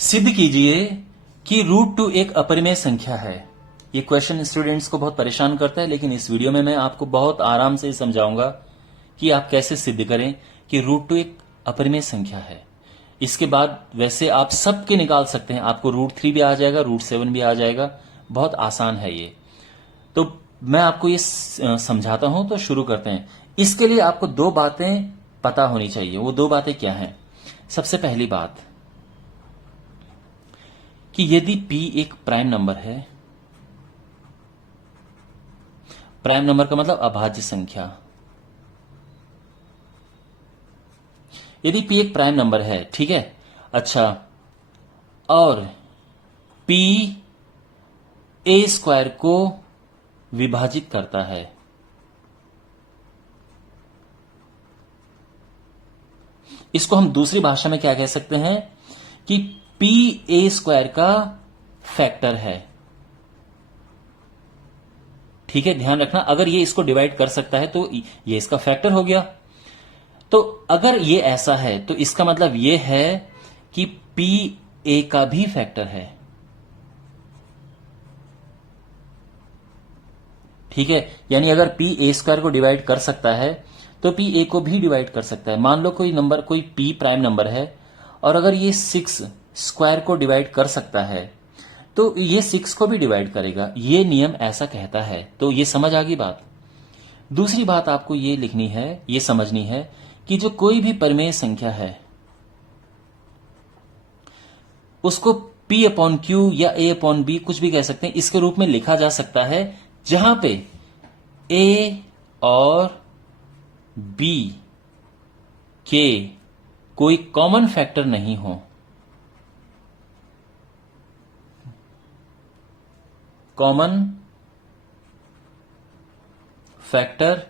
सिद्ध कीजिए कि रूट टू एक अपरिमेय संख्या है। ये क्वेश्चन स्टूडेंट्स को बहुत परेशान करता है, लेकिन इस वीडियो में मैं आपको बहुत आराम से समझाऊंगा कि आप कैसे सिद्ध करें कि रूट टू एक अपरिमेय संख्या है। इसके बाद वैसे आप सबके निकाल सकते हैं, आपको रूट 3 भी आ जाएगा, रूट 7 भी आ जाएगा। बहुत आसान है ये। तो मैं आपको ये समझाता हूं, तो शुरू करते हैं। इसके लिए आपको दो बातें पता होनी चाहिए। वो दो बातें क्या हैं? सबसे पहली बात कि यदि p एक प्राइम नंबर है, प्राइम नंबर का मतलब अभाज्य संख्या, यदि p एक प्राइम नंबर है, ठीक है, अच्छा, और p a स्क्वायर को विभाजित करता है, इसको हम दूसरी भाषा में क्या कह सकते हैं कि p a स्क्वायर का फैक्टर है। ठीक है, ध्यान रखना, अगर ये इसको डिवाइड कर सकता है तो ये इसका फैक्टर हो गया। तो अगर ये ऐसा है तो इसका मतलब ये है कि p a का भी फैक्टर है। ठीक है, यानी अगर p a स्क्वायर को डिवाइड कर सकता है तो p a को भी डिवाइड कर सकता है। मान लो कोई नंबर, कोई p प्राइम नंबर है, और अगर ये 6 स्क्वायर को डिवाइड कर सकता है तो ये 6 को भी डिवाइड करेगा। ये नियम ऐसा कहता है। तो ये समझ आ गई बात। दूसरी बात आपको ये लिखनी है, ये समझनी है कि जो कोई भी परिमेय संख्या है उसको p अपॉन क्यू या a अपॉन बी, कुछ भी कह सकते हैं, इसके रूप में लिखा जा सकता है जहां पे a और b के कोई कॉमन फैक्टर नहीं हो। कॉमन फैक्टर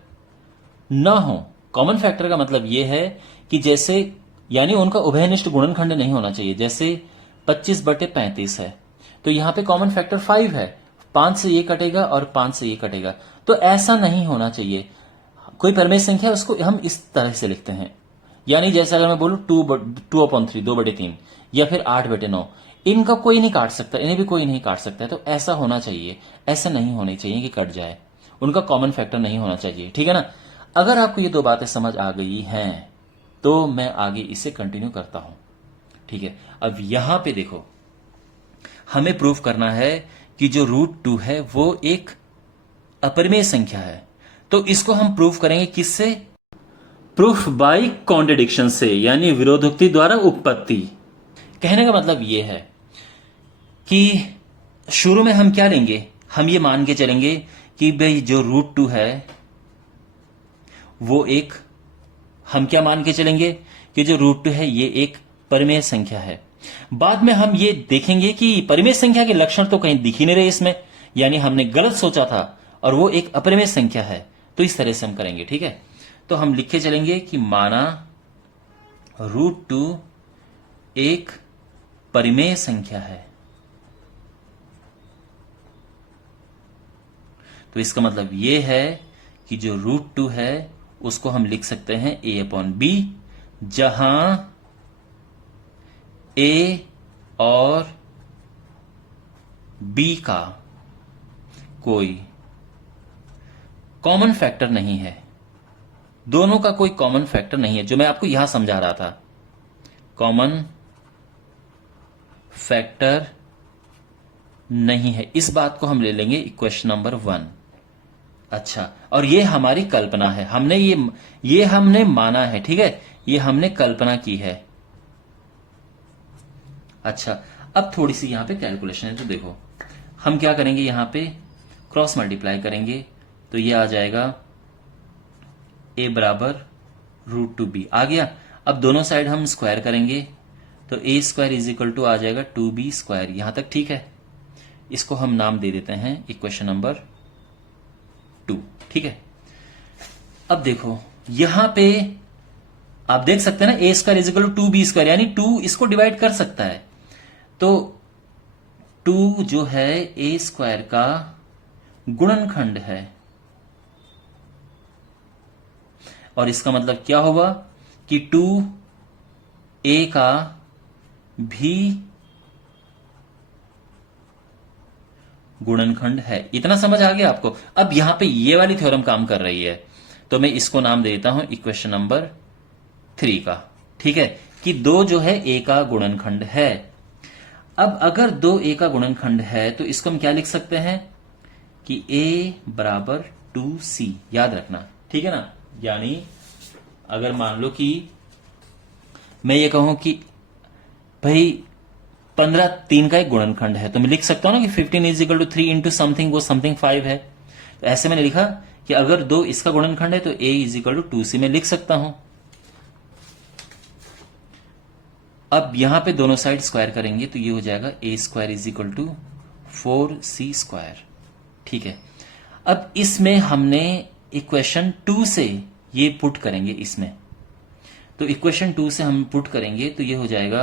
न हो। कॉमन फैक्टर का मतलब यह है कि जैसे, यानी उनका उभयनिष्ठ गुणनखंड नहीं होना चाहिए। जैसे 25/35 है तो यहां पे कॉमन फैक्टर 5 है, 5 से ये कटेगा और 5 से ये कटेगा, तो ऐसा नहीं होना चाहिए। कोई परिमेय संख्या उसको हम इस तरह से लिखते हैं, यानी जैसे अगर मैं बोलूं 2/3, 2/3, या फिर 8/9, इनका कोई नहीं काट सकता, इन्हें भी कोई नहीं काट सकता है। तो ऐसा होना चाहिए, ऐसा नहीं होना चाहिए कि कट जाए, उनका कॉमन फैक्टर नहीं होना चाहिए। ठीक है ना? अगर आपको ये दो बातें समझ आ गई हैं तो मैं आगे इसे कंटिन्यू करता हूं। ठीक है, अब यहां पे देखो, हमें प्रूफ करना है कि जो रूट 2 है वो एक अपरिमेय संख्या है। तो इसको हम प्रूफ करेंगे किससे? प्रूफ बाय कॉन्ट्रडिक्शन से, यानी विरोधोक्ति द्वारा उत्पत्ति। कहने का मतलब यह है कि शुरू में हम क्या लेंगे, हम ये मान के चलेंगे कि भाई जो रूट 2 है वो एक, हम क्या मान के चलेंगे कि जो रूट 2 है ये एक परिमेय संख्या है। बाद में हम ये देखेंगे कि परिमेय संख्या के लक्षण तो कहीं दिख ही नहीं रहे इसमें, यानी हमने गलत सोचा था और वो एक अपरिमेय संख्या है। तो इस तरह से हम करेंगे। ठीक है, तो हम लिखे चलेंगे कि माना रूट 2 एक परिमेय संख्या है। तो इसका मतलब यह है कि जो रूट 2 है उसको हम लिख सकते हैं a अपॉन बी, जहां a और b का कोई कॉमन फैक्टर नहीं है। दोनों का कोई कॉमन फैक्टर नहीं है, जो मैं आपको यहां समझा रहा था। कॉमन फैक्टर नहीं है, इस बात को हम ले लेंगे इक्वेशन नंबर 1। अच्छा, और ये हमारी कल्पना है, हमने ये हमने माना है। ठीक है, ये हमने कल्पना की है। अच्छा, अब थोड़ी सी यहां पे कैलकुलेशन है, तो देखो हम क्या करेंगे, यहां पे क्रॉस मल्टीप्लाई करेंगे तो ये आ जाएगा a बराबर रूट 2b आ गया। अब दोनों साइड हम स्क्वायर करेंगे तो a square is equal to आ जाएगा 2b स्क्वायर। यहां तक ठीक है, इसको हम नाम दे देते हैं इक्वेशन नंबर 2। ठीक है, अब देखो यहां पे आप देख सकते हैं ना, a square is equal to 2b square, यानी 2 इसको डिवाइड कर सकता है। तो 2 जो है a स्क्वायर का गुणनखंड है, और इसका मतलब क्या होगा कि 2 a का भी गुणनखंड है। इतना समझ आ गया आपको। अब यहां पे ये वाली थ्योरम काम कर रही है, तो मैं इसको नाम देता हूं इक्वेशन नंबर 3 का। ठीक है, कि 2 जो है a का गुणनखंड है। अब अगर 2 a का गुणनखंड है तो इसको हम क्या लिख सकते हैं कि a बराबर 2c, याद रखना। ठीक है ना, यानी अगर मान लो कि मैं ये कहूं कि भाई 15 3 का एक गुणनखंड है, तो मैं लिख सकता हूं ना कि 15 is equal to 3 into something, वो समथिंग 5 है। तो ऐसे मैंने लिखा कि अगर 2 इसका गुणनखंड है तो a is equal to 2c मैं लिख सकता हूं। अब यहां पे दोनों साइड स्क्वायर करेंगे तो ये हो जाएगा a square is equal to 4c square. ठीक है, अब इसमें हमने इक्वेशन 2 से ये पुट करेंगे इसमें, तो इक्वेशन 2 से हम पुट करेंगे तो ये हो जाएगा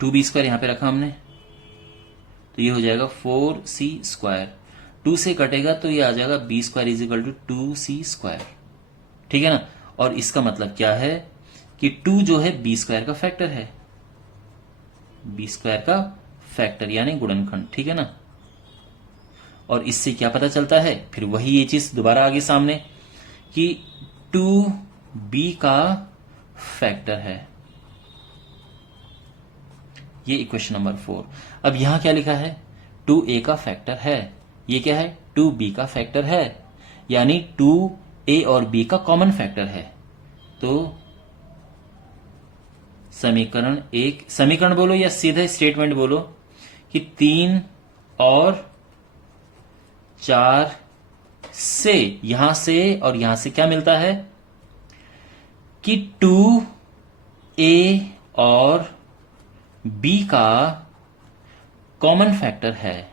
2b स्क्वायर यहां पे रखा हमने, तो ये हो जाएगा 4c स्क्वायर। 2 से कटेगा तो ये आ जाएगा b square is equal to 2c square. ठीक है ना, और इसका मतलब क्या है कि 2 जो है b स्क्वायर का फैक्टर है, b स्क्वायर का फैक्टर यानी गुणनखंड। ठीक है ना, और इससे क्या पता चलता है, फिर वही ये चीज दोबारा आगे सामने कि 2b का फैक्टर है, ये इक्वेशन नंबर 4। अब यहां क्या लिखा है, 2a का फैक्टर है, ये क्या है 2b का फैक्टर है, यानी 2a और b का कॉमन फैक्टर है। तो समीकरण बोलो या सीधे स्टेटमेंट बोलो कि 3 और 4 से यहां से और यहां से क्या मिलता है कि 2a और b का कॉमन फैक्टर है।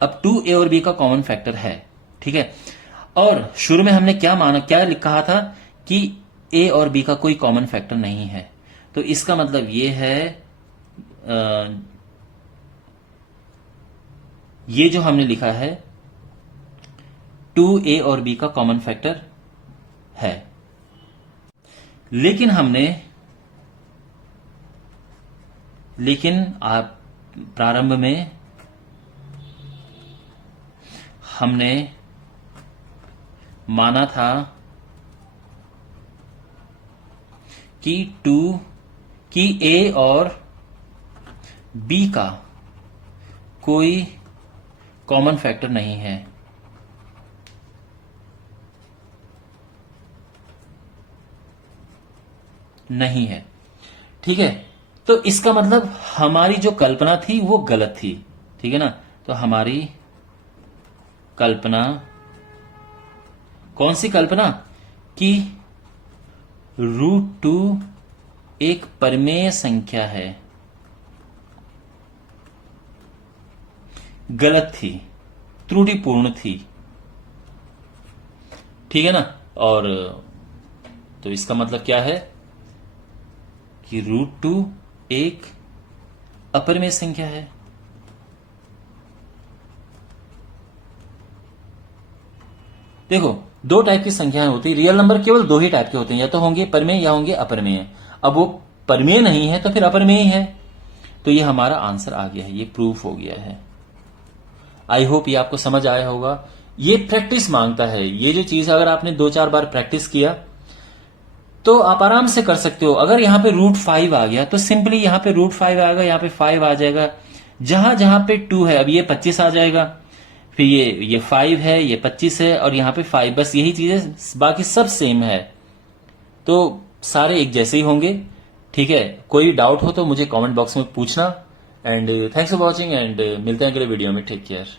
अब 2a और b का कॉमन फैक्टर है। ठीक है, और शुरू में हमने क्या कहा था कि a और b का कोई कॉमन फैक्टर नहीं है, तो इसका मतलब ये है ये जो हमने लिखा है 2a और b का कॉमन फैक्टर है, लेकिन आप प्रारंभ में हमने माना था कि a और b का कोई कॉमन फैक्टर नहीं है। नहीं है, ठीक है, तो इसका मतलब हमारी जो कल्पना थी वो गलत थी। ठीक है ना, तो हमारी कल्पना, कौन सी कल्पना, कि √2 एक परिमेय संख्या है, गलत थी, त्रुटिपूर्ण थी। ठीक है ना, और तो इसका मतलब क्या है कि √2 एक अपरिमेय संख्या है। देखो, 2 टाइप की संख्याएं होती है, रियल नंबर केवल 2 ही टाइप के होते हैं, या तो होंगे परिमेय या होंगे अपरिमेय। अब वो परिमेय नहीं है तो फिर अपरिमेय है, तो ये हमारा आंसर आ गया है, ये प्रूफ हो गया है। आई होप ये आपको समझ आया होगा। ये प्रैक्टिस मांगता है, ये जो चीज अगर आपने 2-4 बार प्रैक्टिस किया तो आप आराम से कर सकते हो। अगर यहां पे √5 आ गया तो सिंपली यहां पे √5 आएगा, यहां पे 5 आ जाएगा, जहां जहां पे 2 है, अब ये 25 आ जाएगा, फिर ये 5 है, ये 25 है, और यहां पे 5, बस यही चीजें, बाकी सब सेम है, तो सारे एक जैसे ही होंगे। ठीक है, कोई डाउट हो तो मुझे कमेंट बॉक्स में पूछना। And thanks for watching, and मिलते हैं अगले वीडियो में। Take care.